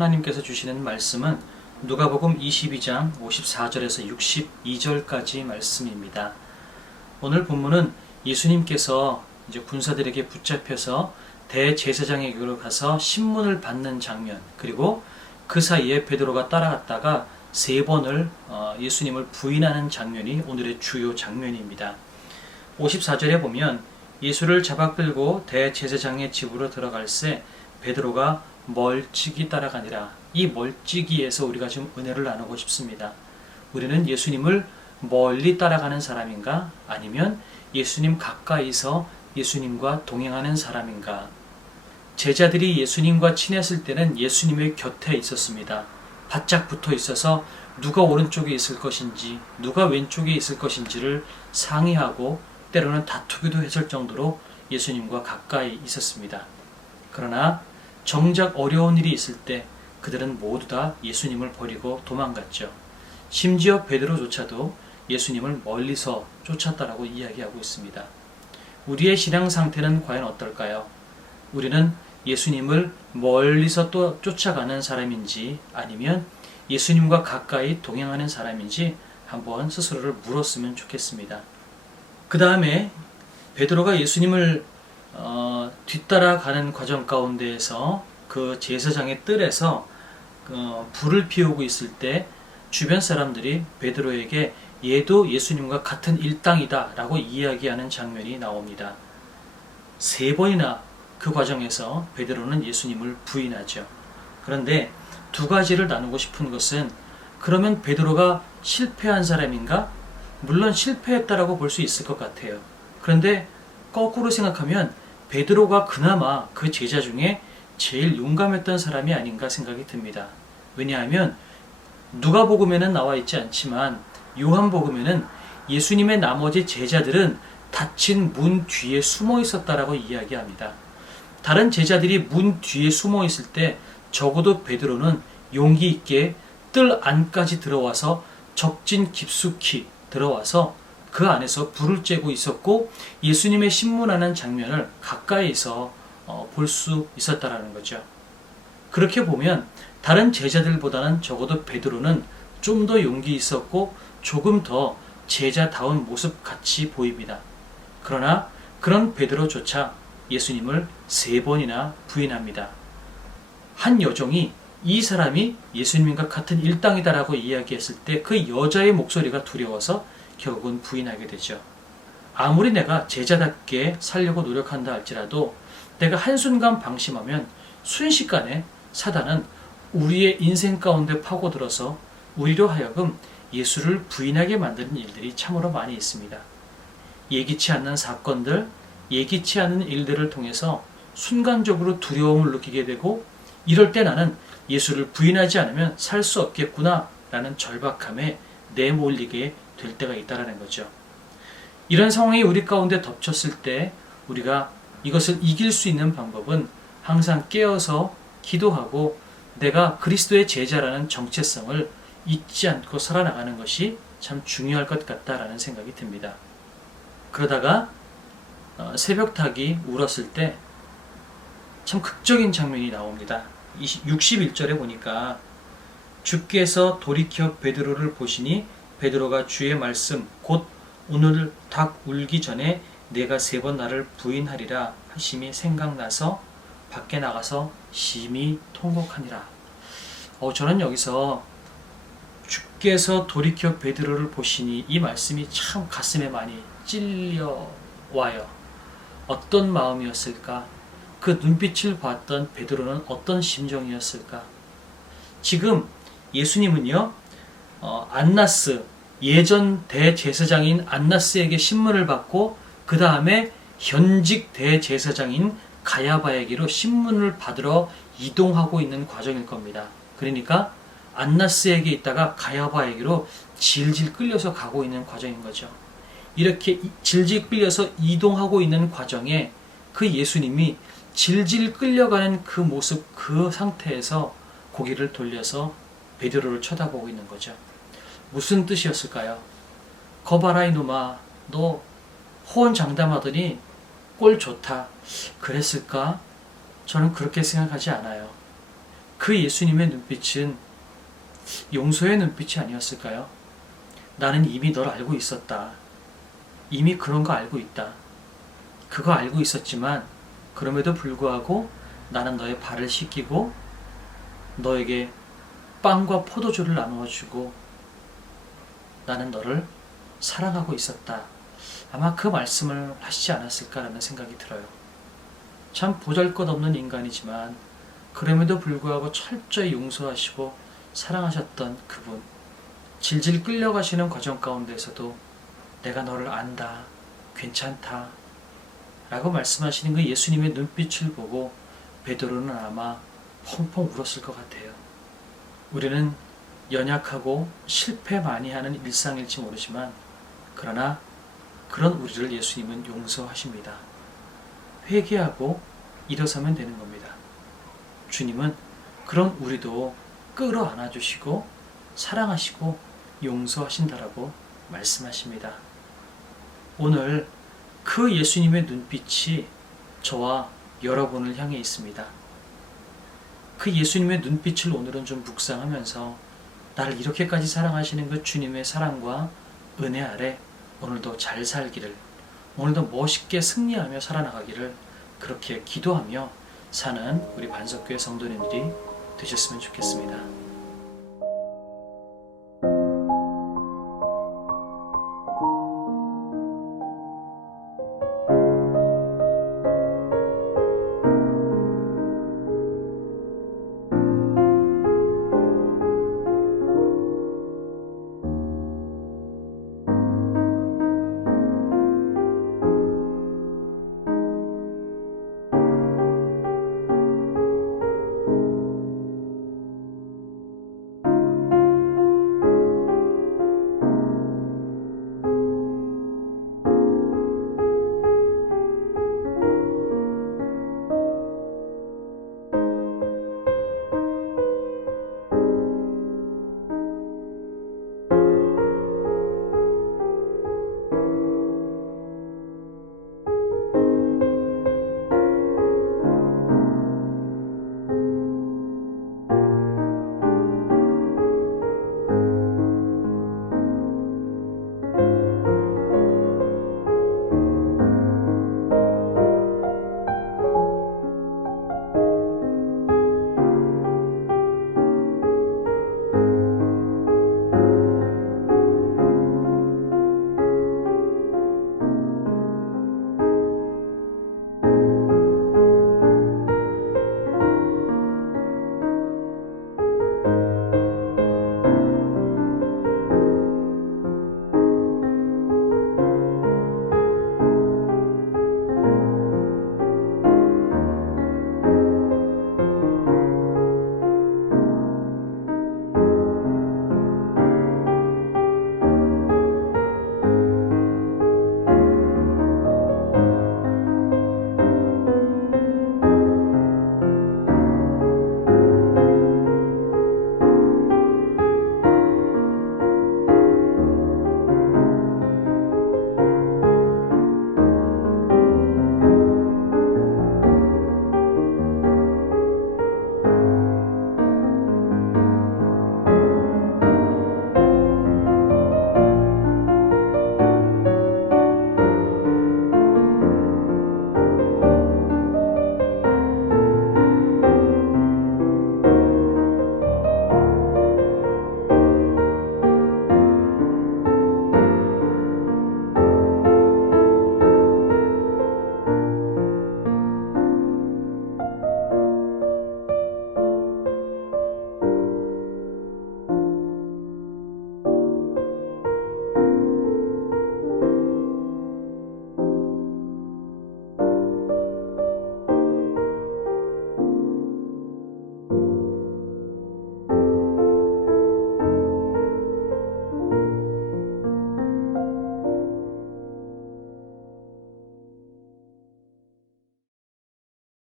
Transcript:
하나님께서 주시는 말씀은 누가복음 22장 54절에서 62절까지 말씀입니다. 오늘 본문은 예수님께서 이제 군사들에게 붙잡혀서 대제사장에게로 가서 신문을 받는 장면, 그리고 그 사이에 베드로가 따라갔다가 세 번을 예수님을 부인하는 장면이 오늘의 주요 장면입니다. 54절에 보면 예수를 잡아 끌고 대제사장의 집으로 들어갈새 베드로가 멀찍이 따라가니라. 이 멀찍이에서 우리가 좀 은혜를 나누고 싶습니다. 우리는 예수님을 멀리 따라가는 사람인가? 아니면 예수님 가까이서 예수님과 동행하는 사람인가? 제자들이 예수님과 친했을 때는 예수님의 곁에 있었습니다. 바짝 붙어 있어서 누가 오른쪽에 있을 것인지, 누가 왼쪽에 있을 것인지를 상의하고 때로는 다투기도 했을 정도로 예수님과 가까이 있었습니다. 그러나 정작 어려운 일이 있을 때 그들은 모두 다 예수님을 버리고 도망갔죠. 심지어 베드로조차도 예수님을 멀리서 쫓았다라고 이야기하고 있습니다. 우리의 신앙 상태는 과연 어떨까요? 우리는 예수님을 멀리서 또 쫓아가는 사람인지 아니면 예수님과 가까이 동행하는 사람인지 한번 스스로를 물었으면 좋겠습니다. 그 다음에 베드로가 예수님을 뒤따라가는 과정 가운데에서 그 제사장의 뜰에서 불을 피우고 있을 때 주변 사람들이 베드로에게 얘도 예수님과 같은 일당이다 라고 이야기하는 장면이 나옵니다. 세 번이나 그 과정에서 베드로는 예수님을 부인하죠. 그런데 두 가지를 나누고 싶은 것은, 그러면 베드로가 실패한 사람인가? 물론 실패했다라고 볼 수 있을 것 같아요. 그런데 거꾸로 생각하면 베드로가 그나마 그 제자 중에 제일 용감했던 사람이 아닌가 생각이 듭니다. 왜냐하면 누가복음에는 나와 있지 않지만 요한복음에는 예수님의 나머지 제자들은 닫힌 문 뒤에 숨어 있었다라고 이야기합니다. 다른 제자들이 문 뒤에 숨어 있을 때 적어도 베드로는 용기 있게 뜰 안까지 들어와서 적진 깊숙이 들어와서 그 안에서 불을 쬐고 있었고 예수님의 신문하는 장면을 가까이서 볼 수 있었다라는 거죠. 그렇게 보면 다른 제자들보다는 적어도 베드로는 좀 더 용기 있었고 조금 더 제자다운 모습 같이 보입니다. 그러나 그런 베드로조차 예수님을 세 번이나 부인합니다. 한 여종이 이 사람이 예수님과 같은 일당이다라고 이야기했을 때 그 여자의 목소리가 두려워서 결국은 부인하게 되죠. 아무리 내가 제자답게 살려고 노력한다 할지라도 내가 한순간 방심하면 순식간에 사단은 우리의 인생 가운데 파고들어서 우리로 하여금 예수를 부인하게 만드는 일들이 참으로 많이 있습니다. 예기치 않는 사건들, 예기치 않은 일들을 통해서 순간적으로 두려움을 느끼게 되고, 이럴 때 나는 예수를 부인하지 않으면 살 수 없겠구나 라는 절박함에 내몰리게 될 때가 있다는 거죠. 이런 상황이 우리 가운데 덮쳤을 때 우리가 이것을 이길 수 있는 방법은 항상 깨어서 기도하고 내가 그리스도의 제자라는 정체성을 잊지 않고 살아나가는 것이 참 중요할 것 같다라는 생각이 듭니다. 그러다가 새벽닭이 울었을 때 참 극적인 장면이 나옵니다. 61절에 보니까 주께서 돌이켜 베드로를 보시니 베드로가 주의 말씀 곧 오늘 닭 울기 전에 내가 세 번 나를 부인하리라 하심이 생각나서 밖에 나가서 심히 통곡하니라. 저는 여기서 주께서 돌이켜 베드로를 보시니 이 말씀이 참 가슴에 많이 찔려와요. 어떤 마음이었을까? 그 눈빛을 봤던 베드로는 어떤 심정이었을까? 지금 예수님은요, 안나스, 예전 대제사장인 안나스에게 신문을 받고 그 다음에 현직 대제사장인 가야바에게로 신문을 받으러 이동하고 있는 과정일 겁니다. 그러니까 안나스에게 있다가 가야바에게로 질질 끌려서 가고 있는 과정인 거죠. 이렇게 질질 끌려서 이동하고 있는 과정에 그 예수님이 질질 끌려가는 그 모습, 그 상태에서 고개를 돌려서 베드로를 쳐다보고 있는 거죠. 무슨 뜻이었을까요? 거봐라 이놈아, 너 호언장담하더니 꼴 좋다. 그랬을까? 저는 그렇게 생각하지 않아요. 그 예수님의 눈빛은 용서의 눈빛이 아니었을까요? 나는 이미 널 알고 있었다. 이미 그런 거 알고 있다. 그거 알고 있었지만 그럼에도 불구하고 나는 너의 발을 씻기고 너에게 빵과 포도주를 나누어 주고 나는 너를 사랑하고 있었다. 아마 그 말씀을 하시지 않았을까라는 생각이 들어요. 참 보잘것없는 인간이지만 그럼에도 불구하고 철저히 용서하시고 사랑하셨던 그분, 질질 끌려가시는 과정 가운데에서도 내가 너를 안다, 괜찮다 라고 말씀하시는 그 예수님의 눈빛을 보고 베드로는 아마 펑펑 울었을 것 같아요. 우리는 연약하고 실패 많이 하는 일상일지 모르지만 그러나 그런 우리를 예수님은 용서하십니다. 회개하고 일어서면 되는 겁니다. 주님은 그런 우리도 끌어안아 주시고 사랑하시고 용서하신다라고 말씀하십니다. 오늘 그 예수님의 눈빛이 저와 여러분을 향해 있습니다. 그 예수님의 눈빛을 오늘은 좀 묵상하면서 나를 이렇게까지 사랑하시는 그 주님의 사랑과 은혜 아래 오늘도 잘 살기를, 오늘도 멋있게 승리하며 살아나가기를 그렇게 기도하며 사는 우리 반석교회 성도님들이 되셨으면 좋겠습니다.